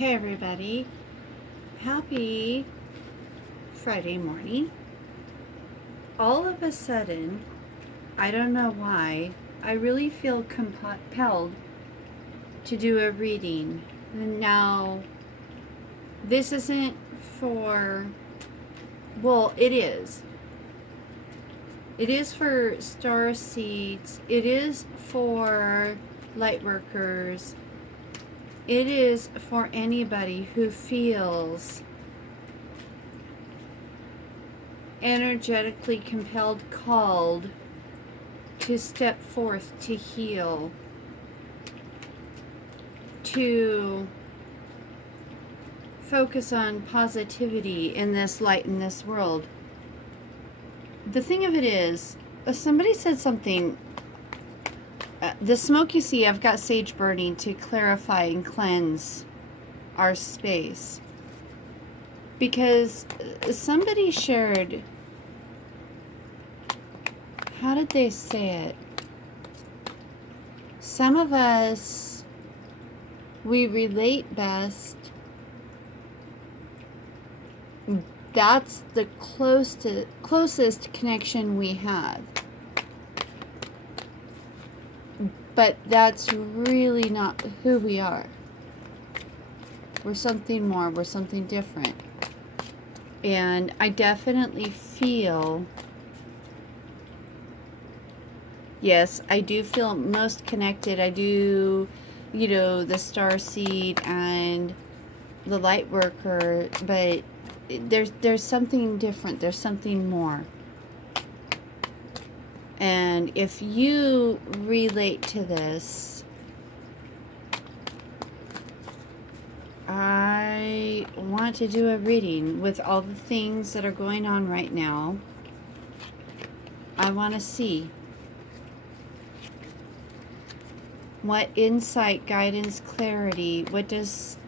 Hey everybody, happy Friday morning. All of a sudden, I don't know why, I really feel compelled to do a reading. Now, this isn't for, well, it is. It is for StarSeeds, it is for Lightworkers, it is for anybody who feels energetically compelled, called to step forth, to heal, to focus on positivity in this light, in this world. The thing of it is, somebody said something, the smoke you see, I've got sage burning to clarify and cleanse our space. Because somebody shared, how did they say it? Some of us, we relate best. That's the closest connection we have. But that's really not who we are. We're something more, we're something different. And I definitely feel, yes, I do feel most connected. I do, the starseed and the light worker, but there's something different. There's something more. And if you relate to this, I want to do a reading with all the things that are going on right now. I want to see what insight, guidance, clarity, what does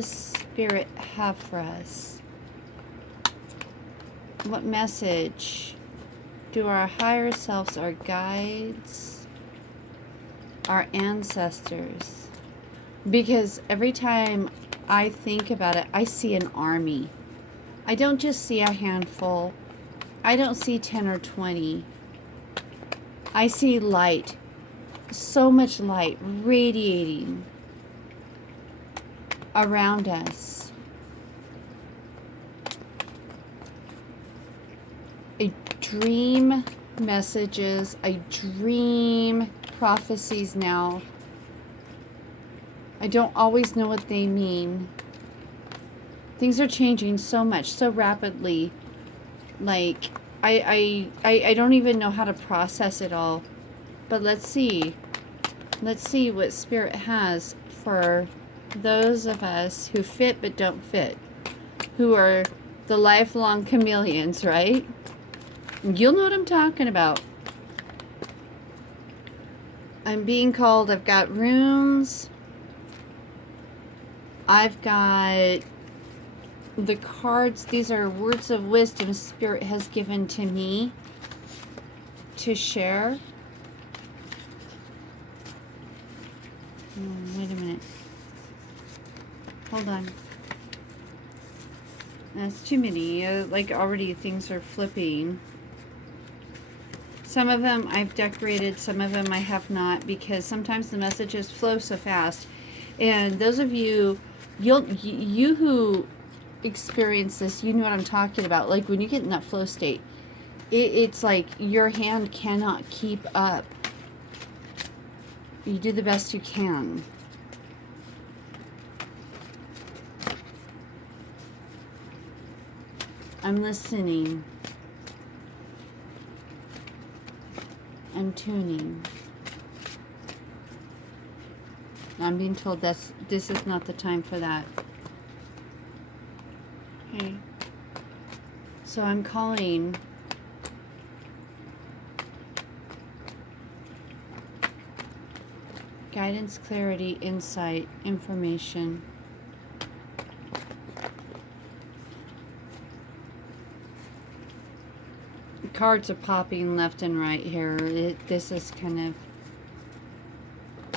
Spirit have for us? What message do our higher selves, our guides, our ancestors? Because every time I think about it, I see an army. I don't just see a handful. I don't see 10 or 20. I see light. So much light radiating around us. I dream messages. I dream prophecies now. I don't always know what they mean. Things are changing so much, so rapidly. Like, I don't even know how to process it all. But let's see. Let's see what Spirit has for those of us who fit but don't fit. Who are the lifelong chameleons, right? You'll know what I'm talking about. I'm being called. I've got runes. I've got the cards. These are words of wisdom Spirit has given to me to share. Wait a minute. Hold on. That's too many. Like already things are flipping. Some of them I've decorated, some of them I have not, because sometimes the messages flow so fast. And those of you, you who experience this, you know what I'm talking about. Like when you get in that flow state, it's like your hand cannot keep up. You do the best you can. I'm listening. I'm tuning. I'm being told this is not the time for that. Okay. So I'm calling guidance, clarity, insight, information. Cards are popping left and right here. This is kind of,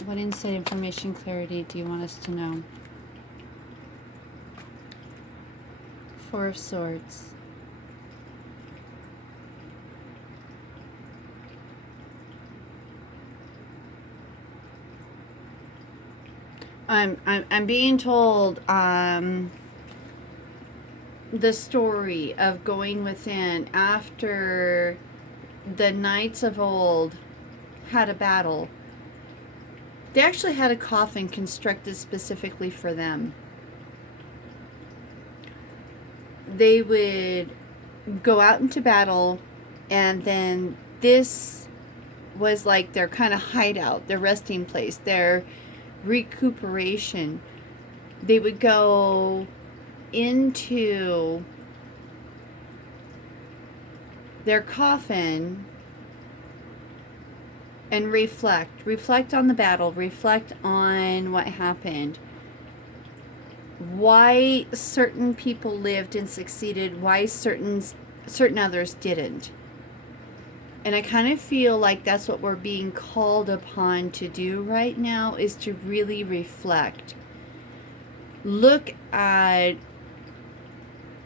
what insight, information, clarity do you want us to know? Four of Swords. I'm being told the story of going within after the knights of old had a battle. They actually had a coffin constructed specifically for them. They would go out into battle, and then this was like their kind of hideout, their resting place, their recuperation. They would go into their coffin and reflect on the battle, reflect on what happened, why certain people lived and succeeded, why certain others didn't. And I kind of feel like that's what we're being called upon to do right now, is to really reflect. Look at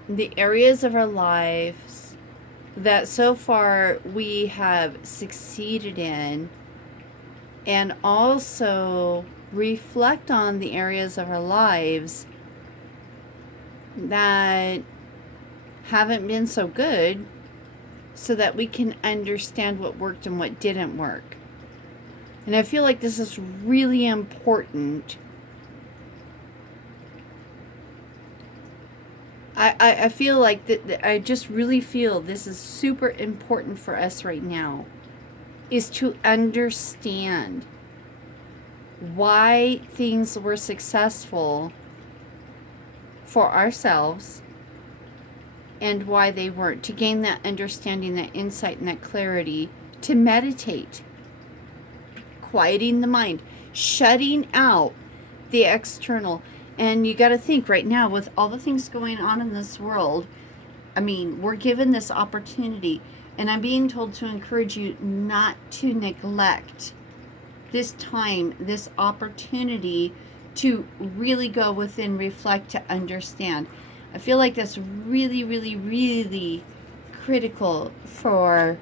the areas of our lives that so far we have succeeded in, and also reflect on the areas of our lives that haven't been so good, so that we can understand what worked and what didn't work. And I feel like this is really important. I feel like that. I just really feel this is super important for us right now, is to understand why things were successful for ourselves and why they weren't, to gain that understanding, that insight, and that clarity, to meditate, quieting the mind, shutting out the external. And you got to think right now, with all the things going on in this world, I mean, we're given this opportunity, and I'm being told to encourage you not to neglect this time, this opportunity to really go within, reflect, to understand. I feel like that's really, really, really critical for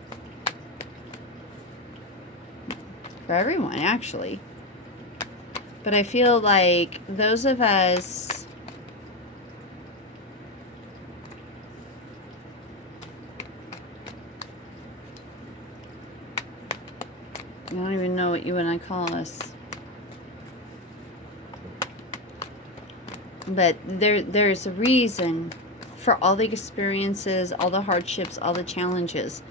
everyone, actually. But I feel like those of us I don't even know what you and I call us. But there's a reason for all the experiences, all the hardships, all the challenges.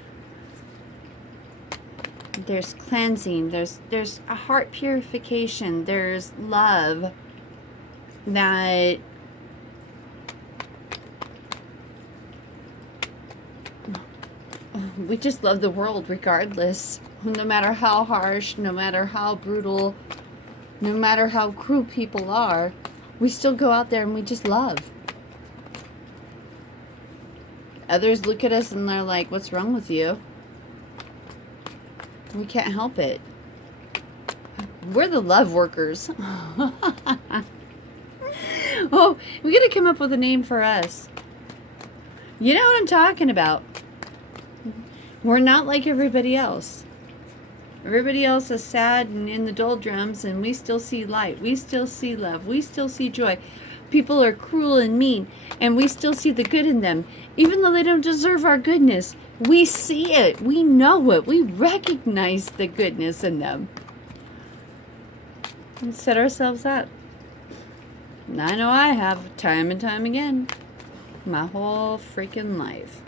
There's cleansing, there's a heart purification, there's love that we just love the world regardless. No matter how harsh, no matter how brutal, no matter how cruel people are, we still go out there and we just love. Others look at us and they're like, what's wrong with you? We can't help it. We're the love workers. Oh, we gotta come up with a name for us. You know what I'm talking about. We're not like everybody else. Everybody else is sad and in the doldrums, and we still see light. We still see love. We still see joy. People are cruel and mean, and we still see the good in them. Even though they don't deserve our goodness, we see it. We know it. We recognize the goodness in them. And set ourselves up. And I know I have, time and time again. My whole freaking life.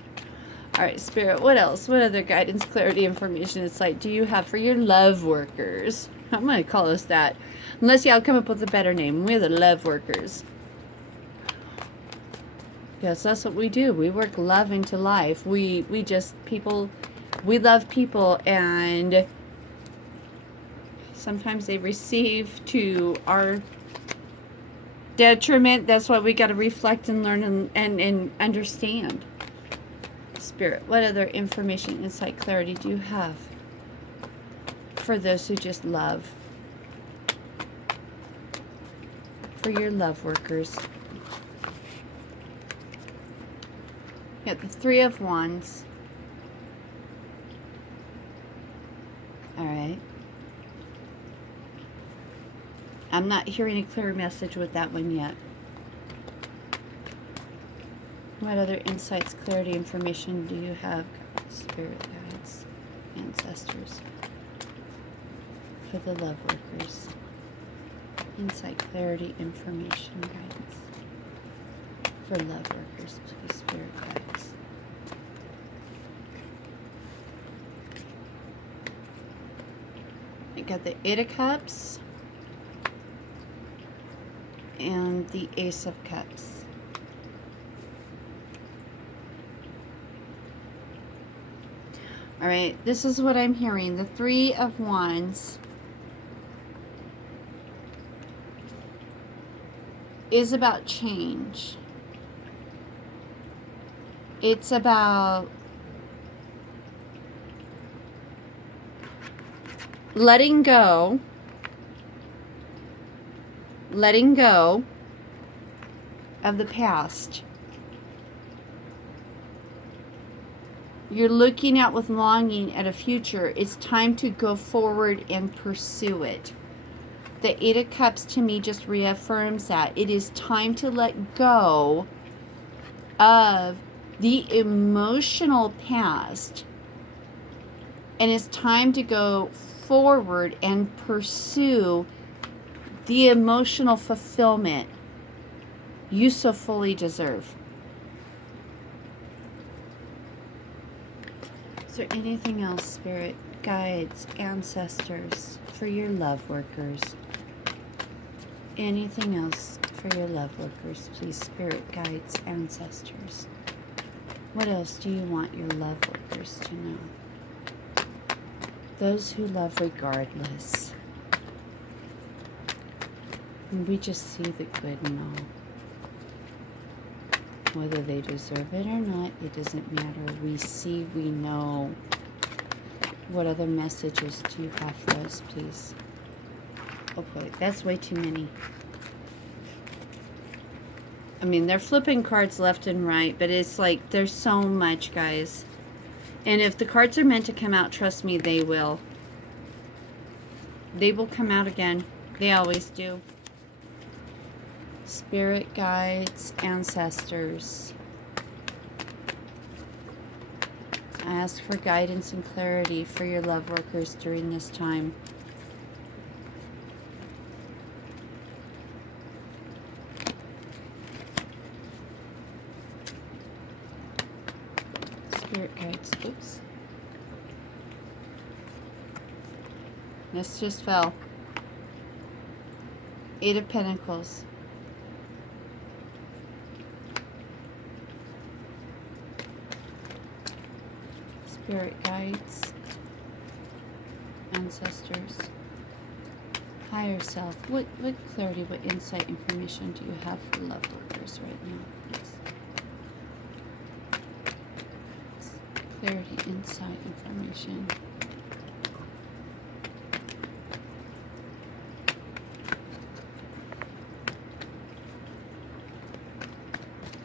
Alright, Spirit, what else? What other guidance, clarity, information, insight do you have for your love workers? I'm going to call us that. Unless y'all come up with a better name. We're the love workers. Yes, that's what we do. We work love into life. We love people, and sometimes they receive to our detriment. That's why we got to reflect and learn and understand. Spirit, what other information, insight, clarity do you have for those who just love? For your love workers. You got the Three of Wands. All right. I'm not hearing a clear message with that one yet. What other insights, clarity, information do you have, spirit guides, ancestors, for the love workers? Insight, clarity, information, guidance, for love workers, please, spirit guides. I got the Eight of Cups and the Ace of Cups. All right, this is what I'm hearing. The Three of Wands is about change. It's about letting go of the past. You're looking out with longing at a future. It's time to go forward and pursue it. The Eight of Cups to me just reaffirms that. It is time to let go of the emotional past. And it's time to go forward and pursue the emotional fulfillment you so fully deserve. Is there anything else, spirit guides, ancestors, for your love workers? Anything else for your love workers, please, spirit guides, ancestors? What else do you want your love workers to know? Those who love regardless. And we just see the good in all. Whether they deserve it or not, it doesn't matter. We see, we know. What other messages do you have for us, please? Oh boy, that's way too many. I mean, they're flipping cards left and right, but it's like there's so much, guys. And if the cards are meant to come out, trust me, they will. They will come out again. They always do. Spirit guides, ancestors. I ask for guidance and clarity for your love workers during this time. Spirit guides. Oops. This just fell. Eight of Pentacles. Spirit guides, ancestors, higher self. What clarity, what insight, information do you have for love workers right now, please? Clarity, insight, information.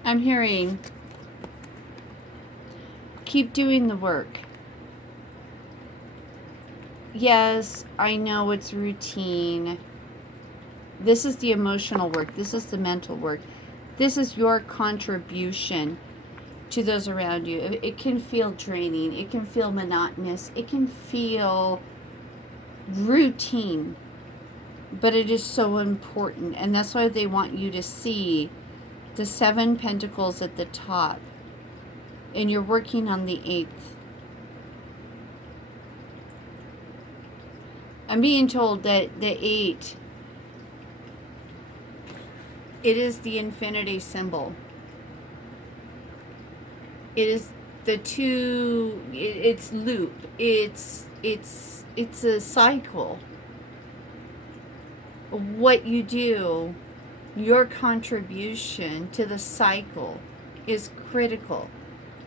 I'm hearing, keep doing the work. Yes, I know it's routine. This is the emotional work. This is the mental work. This is your contribution to those around you. It can feel draining. It can feel monotonous. It can feel routine. But it is so important. And that's why they want you to see the Seven Pentacles at the top. And you're working on the 8th. I'm being told that the 8, it is the infinity symbol. It is the two, it's loop. It's a cycle. What you do, your contribution to the cycle is critical.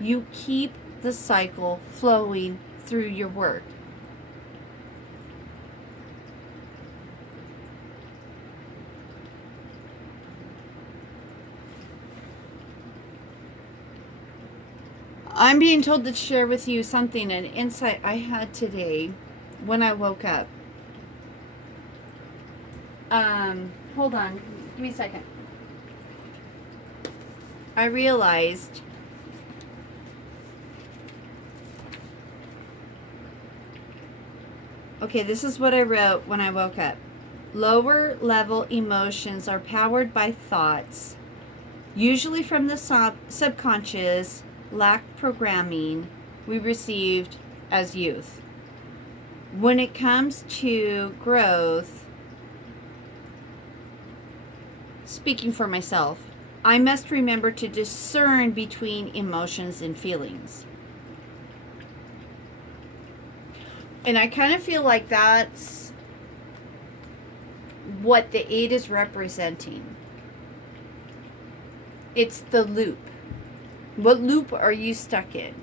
You keep the cycle flowing through your work. I'm being told to share with you something, an insight I had today when I woke up. Hold on. Give me a second. I realized okay, this is what I wrote when I woke up. Lower level emotions are powered by thoughts, usually from the subconscious lack programming we received as youth. When it comes to growth, speaking for myself, I must remember to discern between emotions and feelings. And I kind of feel like that's what the 8 is representing. It's the loop. What loop are you stuck in?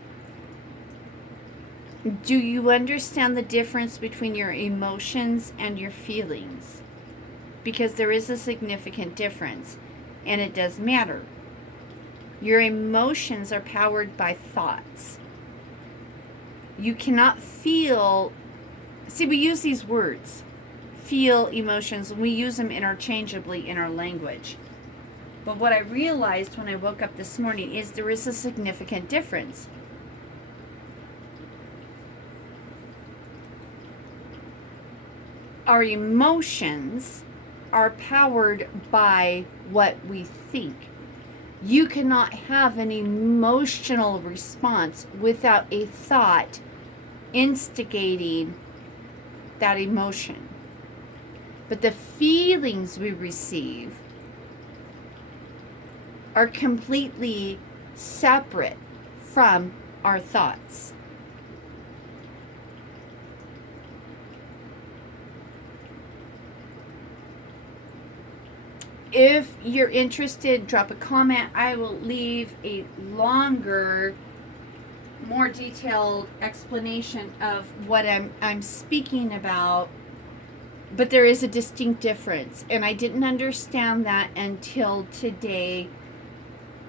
Do you understand the difference between your emotions and your feelings? Because there is a significant difference, and it does matter. Your emotions are powered by thoughts. You cannot feel... See, we use these words, feel, emotions, and we use them interchangeably in our language. But what I realized when I woke up this morning is there is a significant difference. Our emotions are powered by what we think. You cannot have an emotional response without a thought instigating that emotion. But the feelings we receive are completely separate from our thoughts. If you're interested, drop a comment. I will leave a longer, more detailed explanation of what I'm speaking about. But there is a distinct difference, and I didn't understand that until today.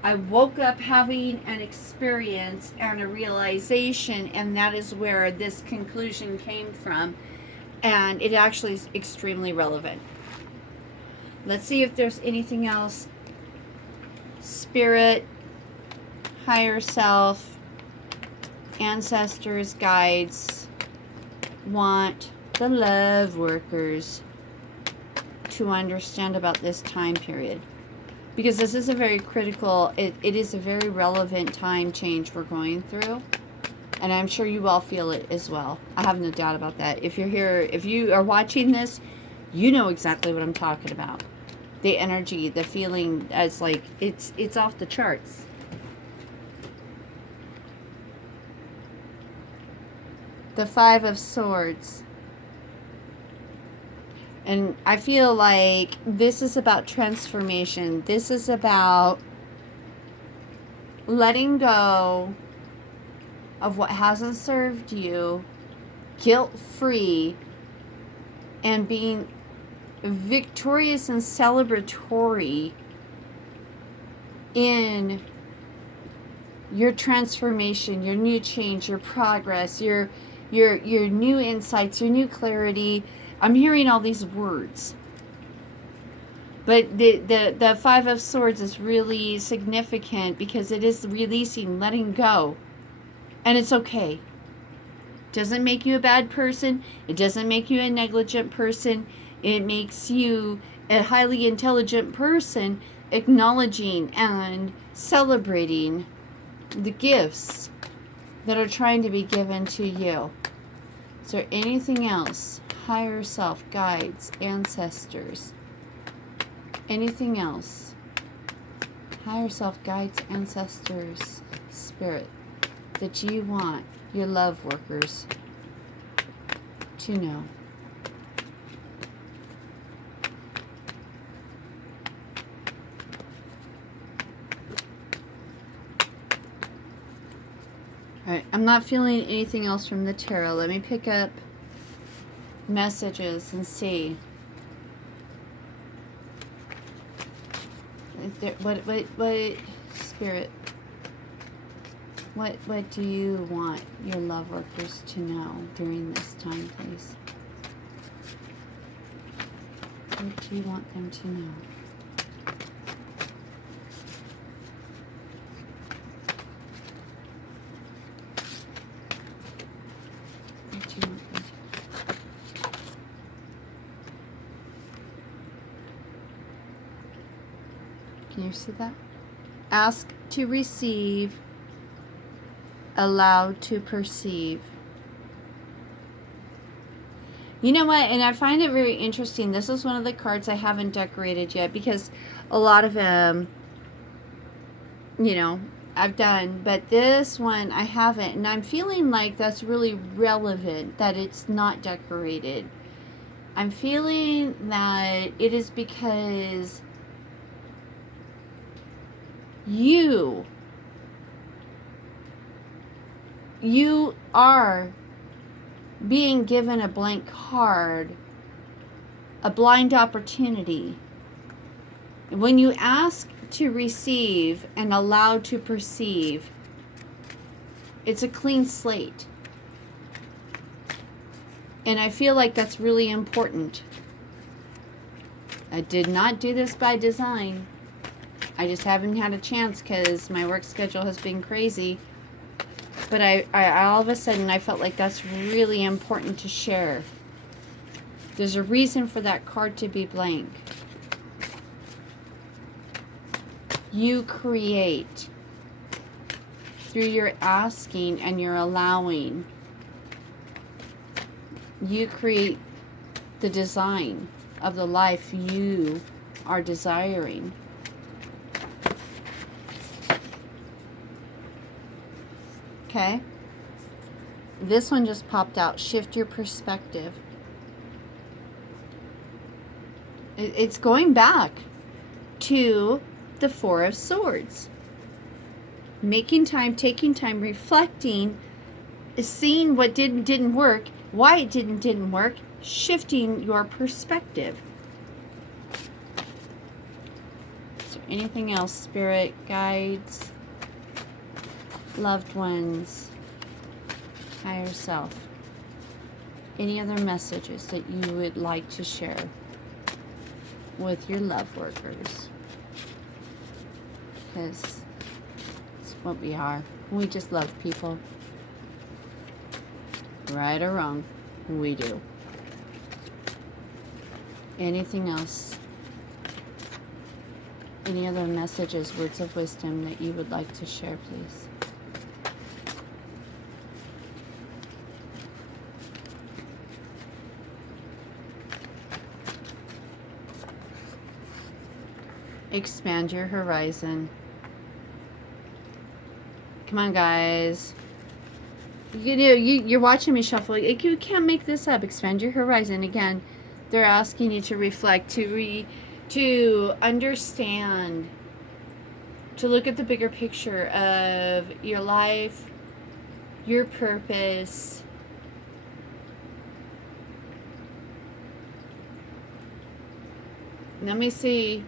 I woke up having an experience and a realization, and that is where this conclusion came from, and it actually is extremely relevant. Let's see if there's anything else. Spirit, higher self, ancestors, guides want the love workers to understand about this time period. Because this is a very critical, it is a very relevant time change we're going through. And I'm sure you all feel it as well. I have no doubt about that. If you're here, if you are watching this, you know exactly what I'm talking about. The energy, the feeling, as like, it's off the charts. The 5 of Swords. And I feel like this is about transformation. This is about letting go of what hasn't served you, guilt-free, and being victorious and celebratory in your transformation, your new change, your progress, your new insights, your new clarity. I'm hearing all these words. But the 5 of Swords is really significant because it is releasing, letting go. And it's okay. Doesn't make you a bad person. It doesn't make you a negligent person. It makes you a highly intelligent person, acknowledging and celebrating the gifts that are trying to be given to you. Is there anything else? Higher self, guides, ancestors. Anything else? Higher self, guides, ancestors, spirit, that you want your love workers to know. Alright, I'm not feeling anything else from the tarot. Let me pick up messages and see. What spirit? What do you want your love workers to know during this time, please? What do you want them to know? What do you want them to know? Can you see that? Ask to receive, allow to perceive. You know what? And I find it very interesting. This is one of the cards I haven't decorated yet because a lot of them, you know, I've done. But this one I haven't. And I'm feeling like that's really relevant that it's not decorated. I'm feeling that it is because you are being given a blank card, a blind opportunity. When you ask to receive and allow to perceive, it's a clean slate. And I feel like that's really important. I did not do this by design. I just haven't had a chance because my work schedule has been crazy. But I all of a sudden, I felt like that's really important to share. There's a reason for that card to be blank. You create through your asking and your allowing. You create the design of the life you are desiring. Okay, this one just popped out. Shift your perspective. It's going back to the Four of Swords. Making time, taking time, reflecting, seeing what didn't work, why it didn't work, shifting your perspective. Is there anything else, Spirit, guides, loved ones, higher self? Any other messages that you would like to share with your love workers? Because it's what we are. We just love people. Right or wrong, we do. Anything else? Any other messages, words of wisdom that you would like to share, please? Expand your horizon. Come on, guys. You're watching me shuffle. You can't make this up. Expand your horizon. Again, they're asking you to reflect, to understand, to look at the bigger picture of your life, your purpose. Let me see.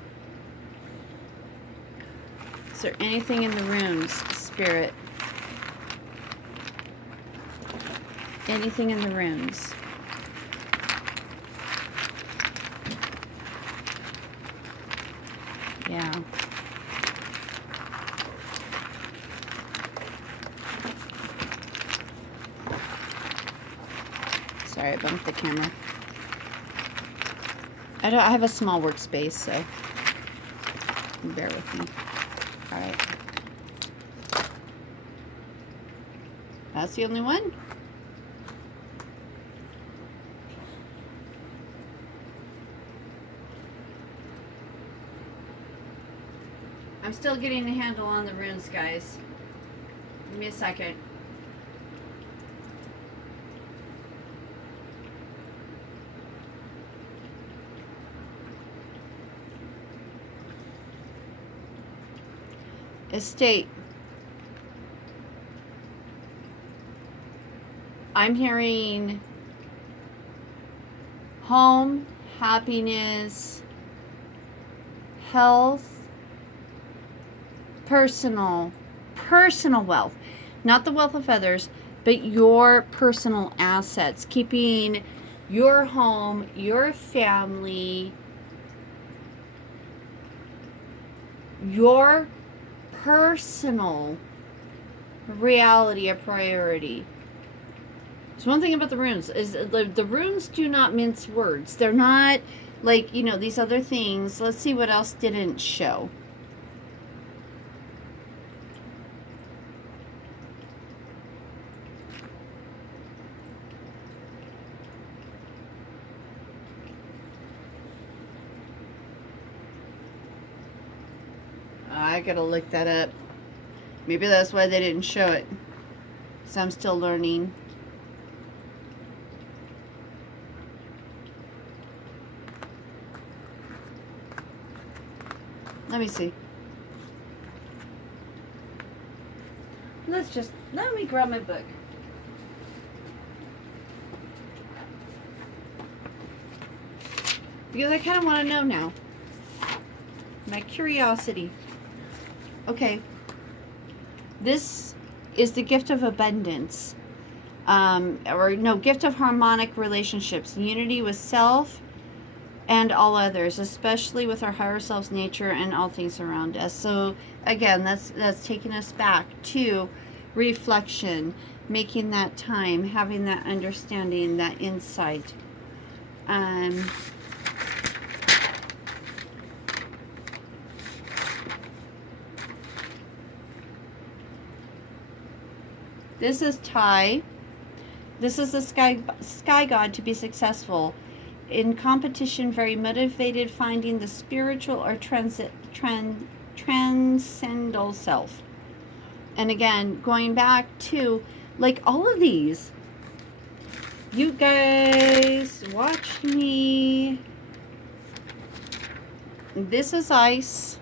Is there anything in the rooms, Spirit? Anything in the rooms? Yeah. Sorry, I bumped the camera. I have a small workspace, so bear with me. All right. That's the only one? I'm still getting a handle on the runes, guys. Give me a second. Estate. I'm hearing home, happiness, health, personal wealth. not the wealth of others, but your personal assets, keeping your home, your family, your personal reality a priority. So one thing about the runes is the runes do not mince words. They're not like, you know, these other things. Let's see what else didn't show. I gotta look that up. Maybe that's why they didn't show it. So I'm still learning. Let me see. Let me grab my book. Because I kind of want to know now. My curiosity. Okay. This is the gift of abundance. Gift of harmonic relationships. Unity with self and all others, especially with our higher self's nature and all things around us. So again, that's taking us back to reflection, making that time, having that understanding, that insight. This is Tai. This is the sky god to be successful. In competition, very motivated, finding the spiritual or transcendental self. And again, going back to, like, all of these, you guys watch me. This is ice.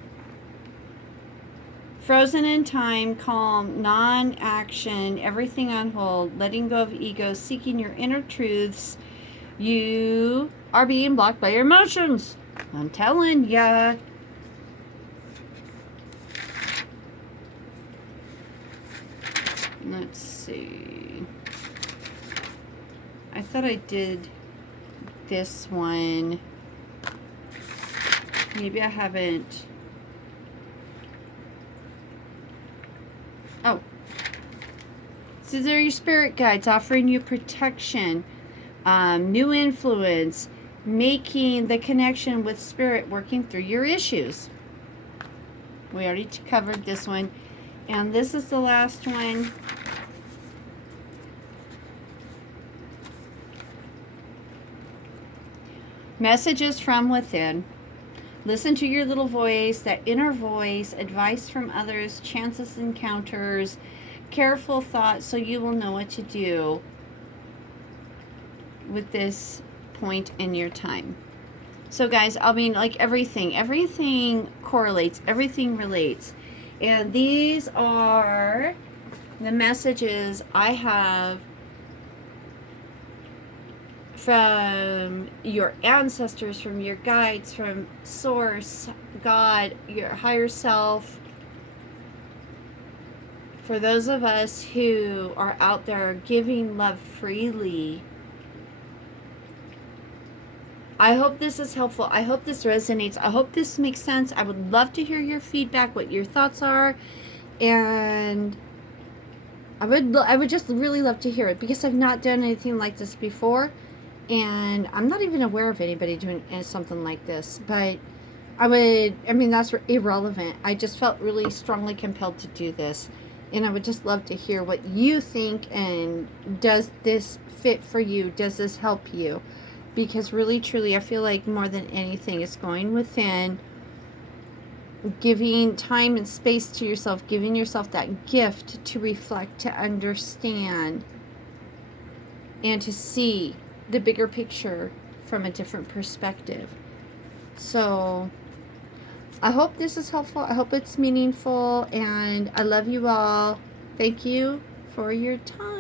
Frozen in time, calm, non-action, everything on hold, letting go of ego, seeking your inner truths. You are being blocked by your emotions. I'm telling ya. Let's see. I thought I did this one. Maybe I haven't. Oh. So they're your spirit guides offering you protection. New influence, making the connection with spirit, working through your issues. We already covered this one. And this is the last one. Messages from within. Listen to your little voice, that inner voice, advice from others, chances, encounters, careful thoughts so you will know what to do with this point in your time. So guys, I mean, like, everything correlates, everything relates. And these are the messages I have from your ancestors, from your guides, from Source, God, your higher self. For those of us who are out there giving love freely, I hope this is helpful. I hope this resonates. I hope this makes sense. I would love to hear your feedback, what your thoughts are, and I would just really love to hear it, because I've not done anything like this before, and I'm not even aware of anybody doing something like this. But I mean, that's irrelevant. I just felt really strongly compelled to do this, and I would just love to hear what you think, and does this fit for you? Does this help you? Because really, truly, I feel like more than anything, it's going within, giving time and space to yourself, giving yourself that gift to reflect, to understand, and to see the bigger picture from a different perspective. So I hope this is helpful. I hope it's meaningful, and I love you all. Thank you for your time.